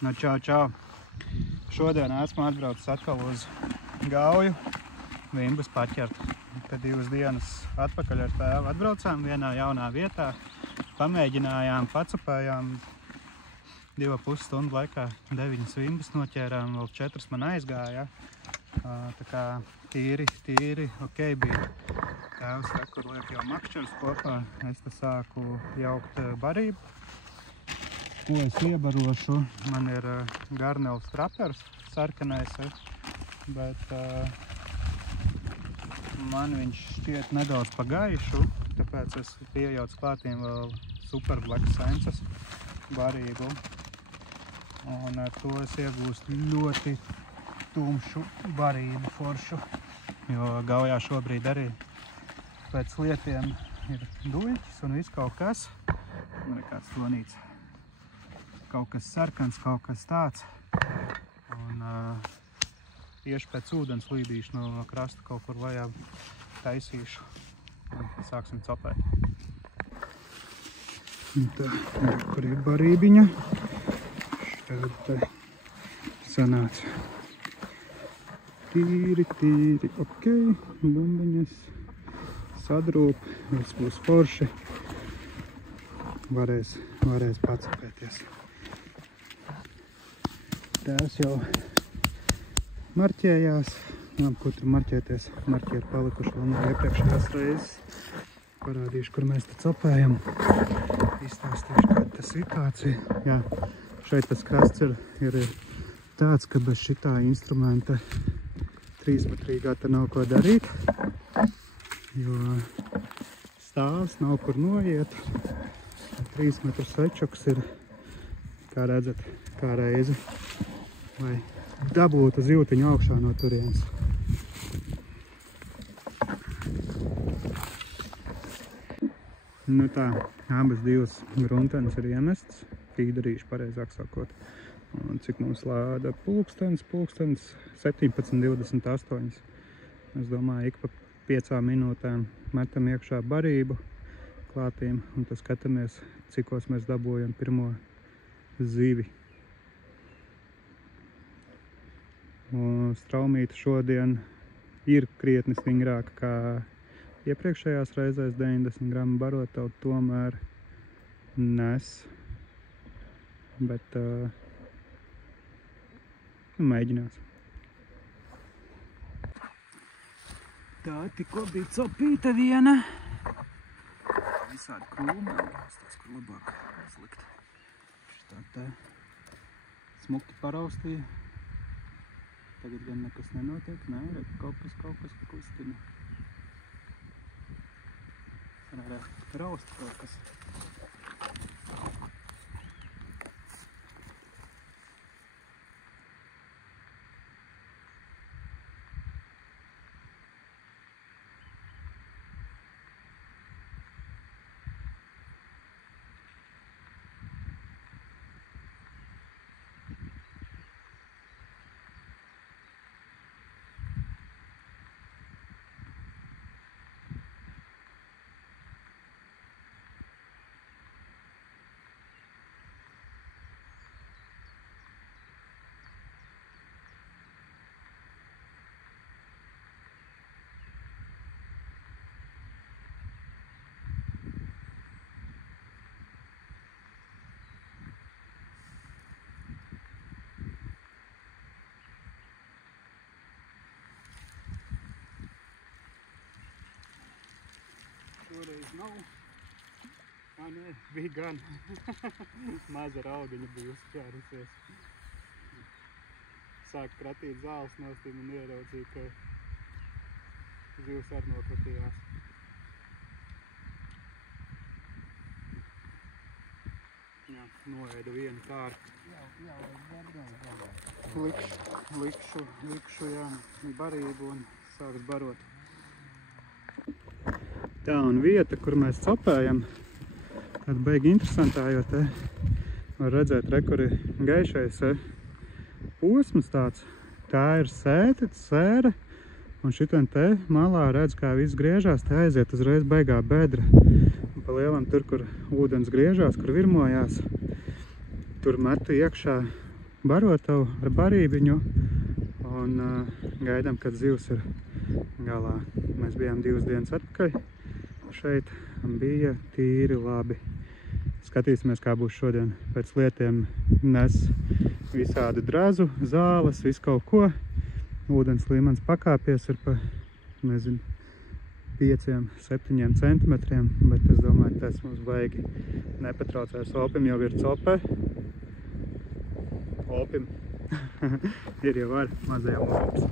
No čau. Šodien esmu atbraucis atkal uz Gauju vimbus paķert. Tad 2 dienas atpakaļ ar tēvu atbraucām vienā jaunā vietā. Pamēģinājām, pacupējām 2,5 stundu laikā 9 vimbus noķērām, vēl 4 man aizgāja. Tā kā tīri, ok bija. Tēvs tekur liek jau makšķerus kopā. Es te sāku jaukt barību. Ko es iebarošu? Man ir garnels trapers, sarkanais, bet man viņš šķiet nedaudz pagaišu, tāpēc es piejaucu klātīm vēl Super Black Senses barību. Un ar to es iegūstu ļoti tumšu barību foršu, jo Gaujā šobrīd arī pēc lietiem ir duļķis un viss kaut kas. Man ir kāds tonīts. Kaut kas sarkans, kaut kas tāds. Un tieši pēc ūdens līdīšu no krasta kaut kur lejā taisīšu. Un sāksim copēt. Un tā, kur ir barībiņa. Štādi te sanāca. Tīri, ok. Bumbiņas sadrūp, viss būs forši. Varēs pacopēties. Tēvs jau marķējās. Ko tur marķēties? Marķi ir palikuši vēl no iepriekšējās reizes. Parādīšu, kur mēs te copējam. Izstāstīšu, kāda tā situācija. Jā, šeit tas krasts ir tāds, ka bez šitā instrumenta 3-metrīgā te nav ko darīt. Jo stāvs nav kur noiet. 3 metru svečuks ir, kā redzat, kā reizi, lai dabūtu zīltiņu augšā no turienes. Nu tā, abas divas gruntenes ir iemests, fīderīši pareizāk sakot. Un cik mums lāda pulkstens 17:28. Es domāju, ik pa 5 minūtēm metam iekšā barību klātīm un tad skatāmies, cikos mēs dabūjam pirmo zivi. Un straumīta šodien ir krietni stingrāka kā iepriekšējās reizēs 90 gramu barotavu, tomēr nes. Bet mēģinās. Tā tikko bija copīta viena. Visādi krūmi, tas, kur labāk slikt. Šitā te smuki paraustīja. Tagad gan nekas nenotiek, nē, kaut kas kustina. Varētu raust kaut kas. Šoreiz nav. Nē, bija gan. Maza raudiņa bija uzķērusies. Sāku kratīt zāles nostīm un ieraudzīju, ka zivs arī nokratījās. Jā, noēdu vienu kārtu. Likšu, jā, barību un sāks barot. Tā, un vieta, kur mēs copējam, tāda baigi interesantā, jo te var redzēt, kur ir gaišais posms tāds. Tā ir sēra, un šitien te malā redz, kā viss griežās, te aiziet uzreiz baigā bedra. Un pa lielam tur, kur ūdens griežās, kur virmojās, tur metu iekšā barotavu ar barībiņu un gaidām, kad zivs ir galā. Mēs bijām 2 dienas atpakaļ šeit un bija tīri labi. Skatīsimies, kā būs šodien. Pēc lietiem nes visādu drazu, zāles, visu kaut ko. Ūdens līmenis pakāpies ir pa, nezinu, 5–7 centimetriem, bet es domāju, tas mums baigi nepatraucēs. Opim jau ir copē. Opim ir jau ar mazajām opas.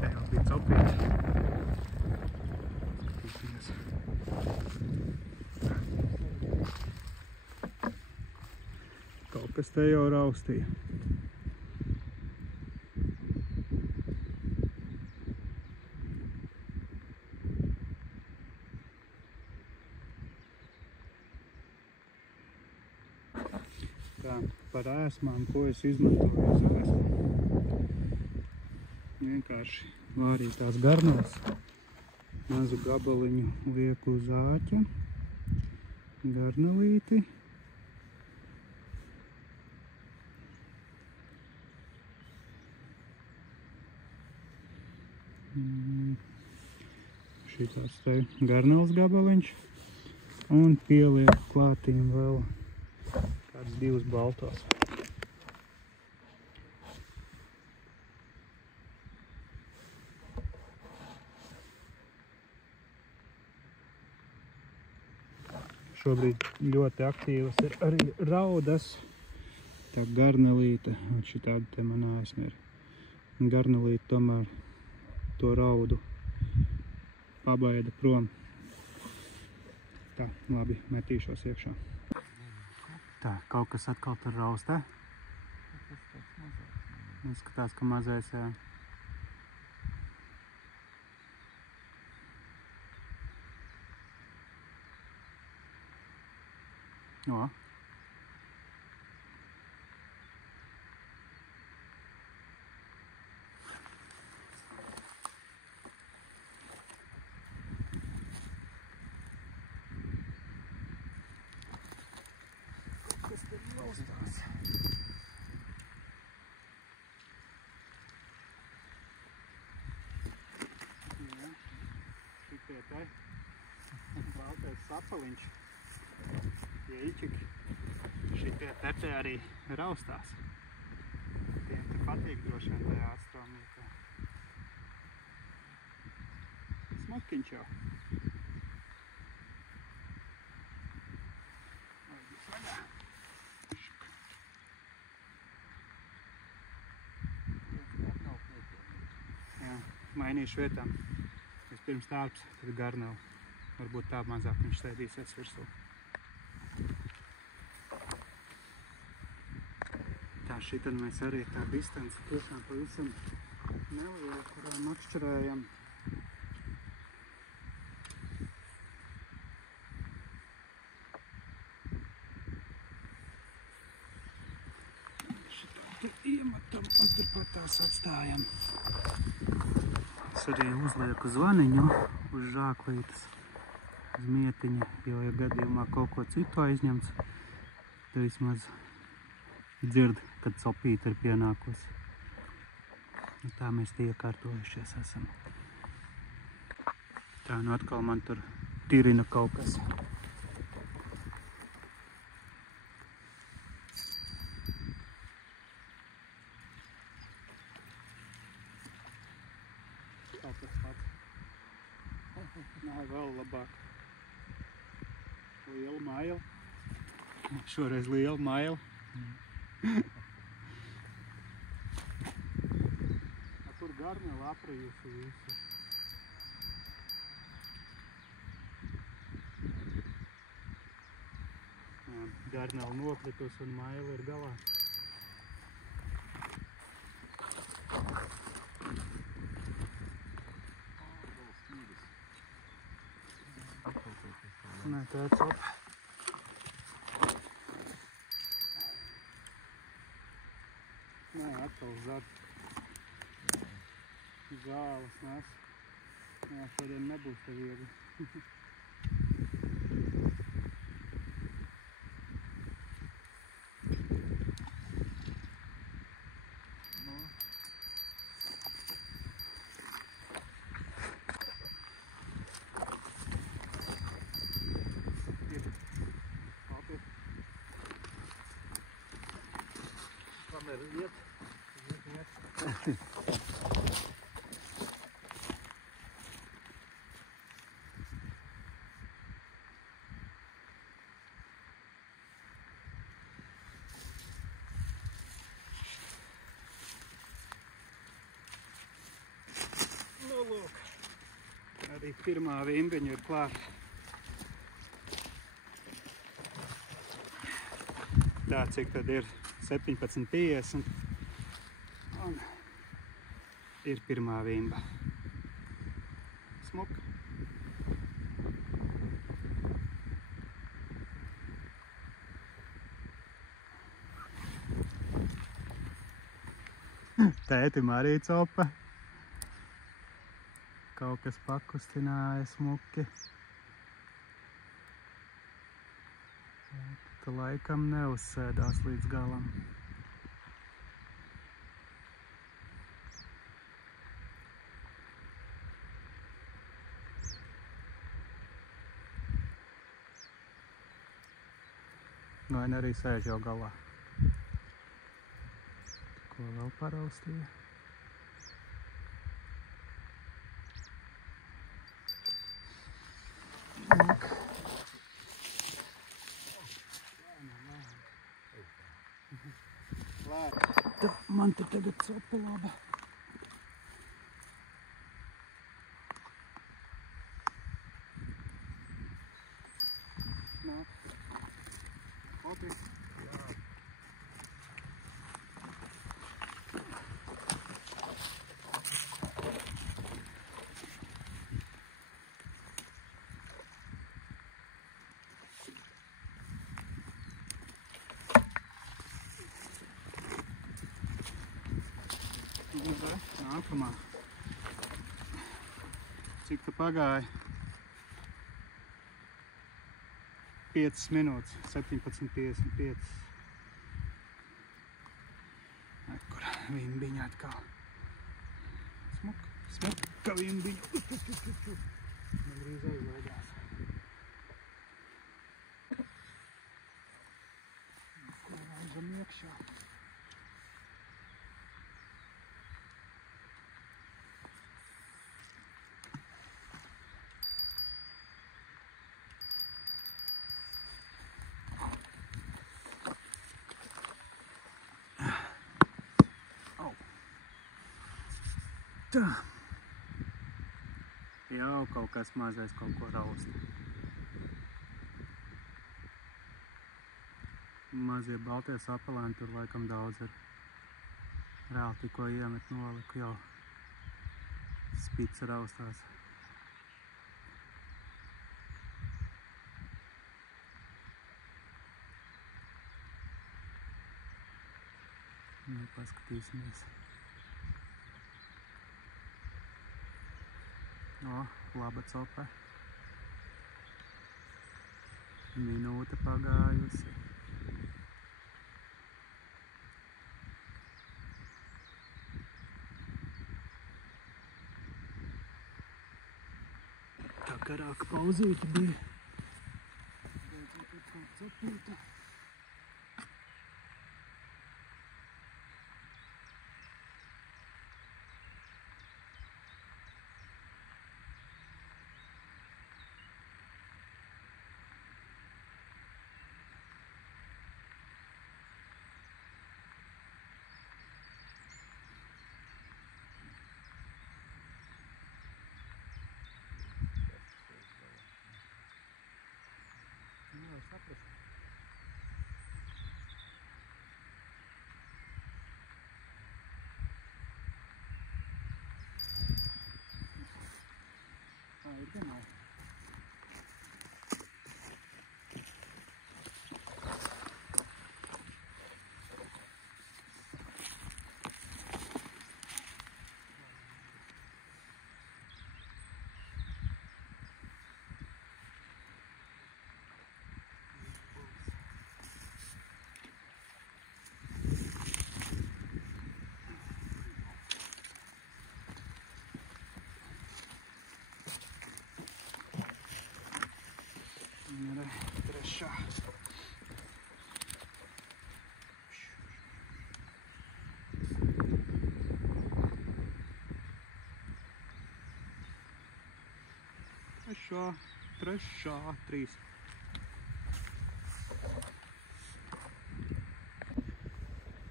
Te jau bija copīt. Kaut kas te jau raustīja. Tā, par ēsmām, ko es izmantoju uz ēsmām. Vienkārši vārītās garnās. Mazu gabaliņu lieku uz āķa. Garnelīti. Šitās te garneles gabaliņš. Un pielieku klātīm vēl kāds 2 baltos. Šobrīd ļoti aktīvas ir arī raudas. Tā garnelīte, un šitāda te man ēsma ir. Garnelīte tomēr to raudu pabaida prom. Tā, labi, metīšos iekšā. Tā, kaut kas atkal tur raustē. Izskatās, ka mazais, jā. O. Kas tur raustās? Jā, šitie te baltais sapaliņš. Jēķiki. Šitie te arī raustās. Tiem te patīk droši vien tajā atstrāmītā. Smukiņš jau. Aizis vaļā. Jā, mainīšu vietām. Vispirms tārps, tad garneli. Varbūt tā mazāk viņš sēdīsies virsū. Tā, šitad mēs arī tā distance tiešām pavisam neliela, kurām atšķirējam. Šitā te iemetam un turpat tās atstājam. Es arī uzlieku zvaniņu uz žāklītes, uz mietiņa, jo, ja gadījumā kaut ko citu aizņemts, tad vismaz dzird, kad copīte ir pienākusi. Tā mēs tie iekārtojušies esam. Tā, nu atkal man tur tirina kaut kas. Kaut kas pats. Nā, vēl labāk. Liela maila. Šoreiz liela maila. Tur garneli aprajusi visu. Garneli nokritus un maila ir galā. Nē, tā ir copa. Nē, atkal zāles nes. Jā, šodien nebūs te viegli. Kamēr iet. Nu, lūk. Arī pirmā vimbiņa ir klāta. Tā, cik tad ir 17,50 un ir pirmā vimba. Smuka. Tētim arī copa. Kaut kas pakustināja smuki. Tā laikam neuzsēdās līdz galam. Vai ne arī sēž jau galā. Ko vēl paraustīja? Tā, man te tagad copa laba. Nāk. Kopi. Jā. Nākamā. Cik tu pagāja? 5 minūtes, 17,55. Kur vimbiņa atkal. Smuka vimbiņa. Man drīz aizlaidās. Ko vajadzam iekšā? Tā. Jau kaut kas mazais kaut ko raust. Mazie baltie sapelēni tur laikam daudz ir. Reāli tikko iemet noliku jau spica raustās. Nu, paskatīsimies. O, laba copa. Minūte pagājusi. Tā garāka pauzīte bija. Beidzot atkal cepīta. 3.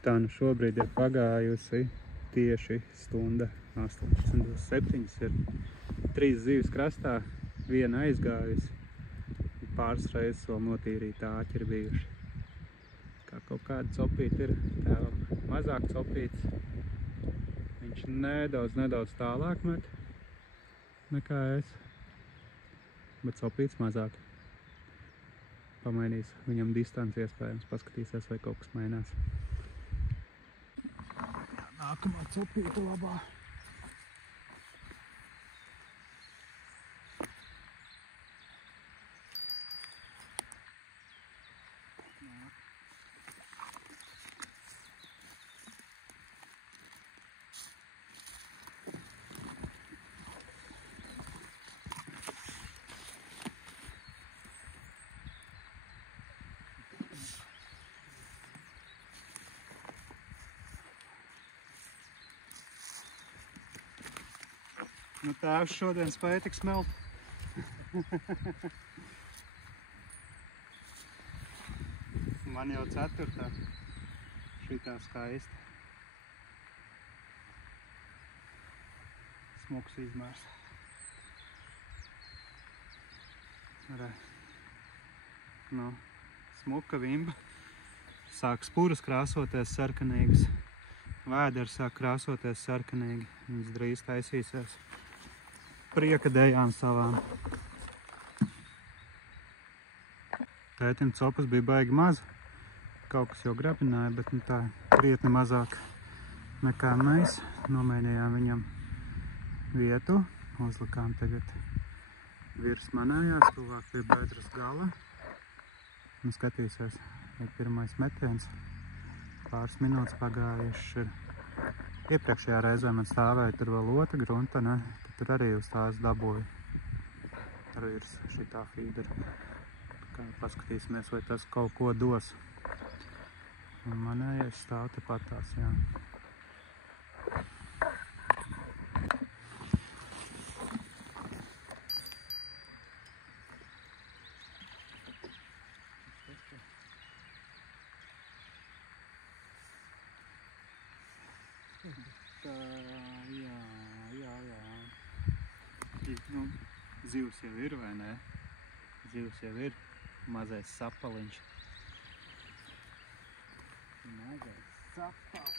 Tā nu šobrīd ir pagājusi tieši stunda 18:07. Ir 3 zivis krastā, 1 aizgājusi. Pāris reizes vēl notīrīti āķi ir bijuši. Kā kaut kāda copīte ir, tēvam mazāk copīts. Viņš nedaudz tālāk met nekā es, bet copīts mazāk. Pamainīs viņam distanci iespējams, paskatīsies, vai kaut kas mainās. Nākamā copīta labā. Nu tēvs šodien spēja tik smelt. Man jau 4. Šitā skaista. Smuks izmērs. Nu, smuka vimba. Sāk spuras krāsoties sarkanīgas. Vēders sāk krāsoties sarkanīgi. Viņas drīz taisīsies prieka dejām savām. Tētim copas bija baigi maz. Kaut kas jau grabināja, bet nu tā krietni mazāk nekā mēs. Nomainījām viņam vietu. Uzlikām tagad virs manējās, tuvāk pie bedres gala. Un skatīsies, ir pirmais metiens. Pāris minūtes pagājušas ir. Iepriekšējā reizē man stāvēja tur vēl otra grunta, ne? Tad tur arī uz tās dabūju. Ar virs šitā fīdera. Kā paskatīsimies, vai tas kaut ko dos. Un manējais stāv tepat tās, jā. Tā, jā. Nu, zivs jau ir, vai ne? Zivs jau ir. Mazais sapaliņš. Mazais sapals.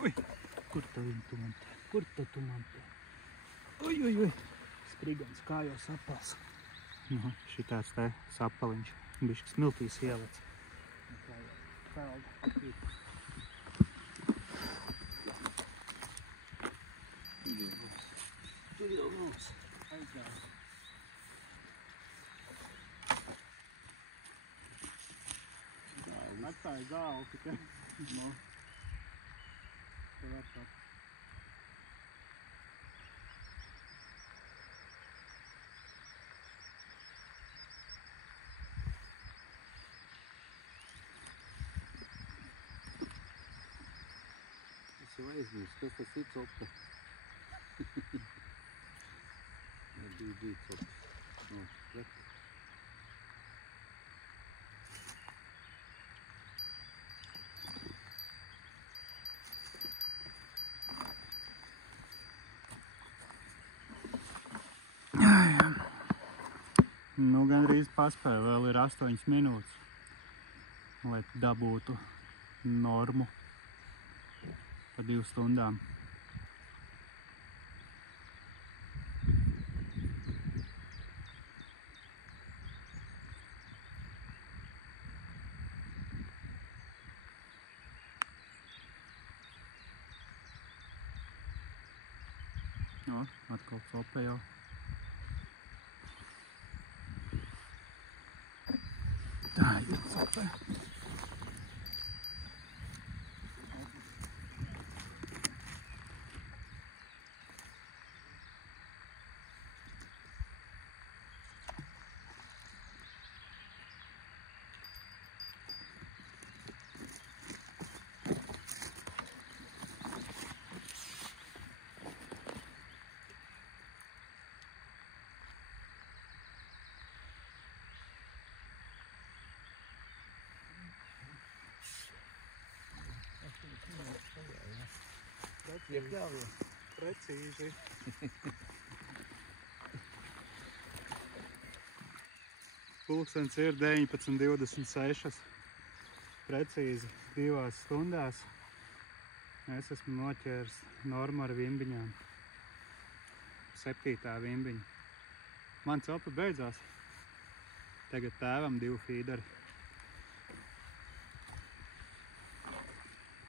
Ui! Kur tu viņu tu man te? Kur tu man te? Ui! Sprigans, kā jau sapals. Nu, šitāds te sapaliņš. Bišķi smiltīs ielec. Kā jau pelda. Tur jau mūs aizgāja. Atstāja zāli tikai. No. Tur var kaut. Es jau aizmirstu, kas tas ir copa. Bija copa. No, ret. Nu, gandrīz paspēju, vēl ir 8 minūtes, lai dabūtu normu pa 2 stundām. O, atkal copa jau. Tā ir copa. Iekļāvie. Precīzi. Pulkstens ir 19:26. Precīzi 2 stundās. Es esmu noķēris normu ar vimbiņām. 7. vimbiņa. Man celpa beidzās. Tagad tēvam 2 fīderi.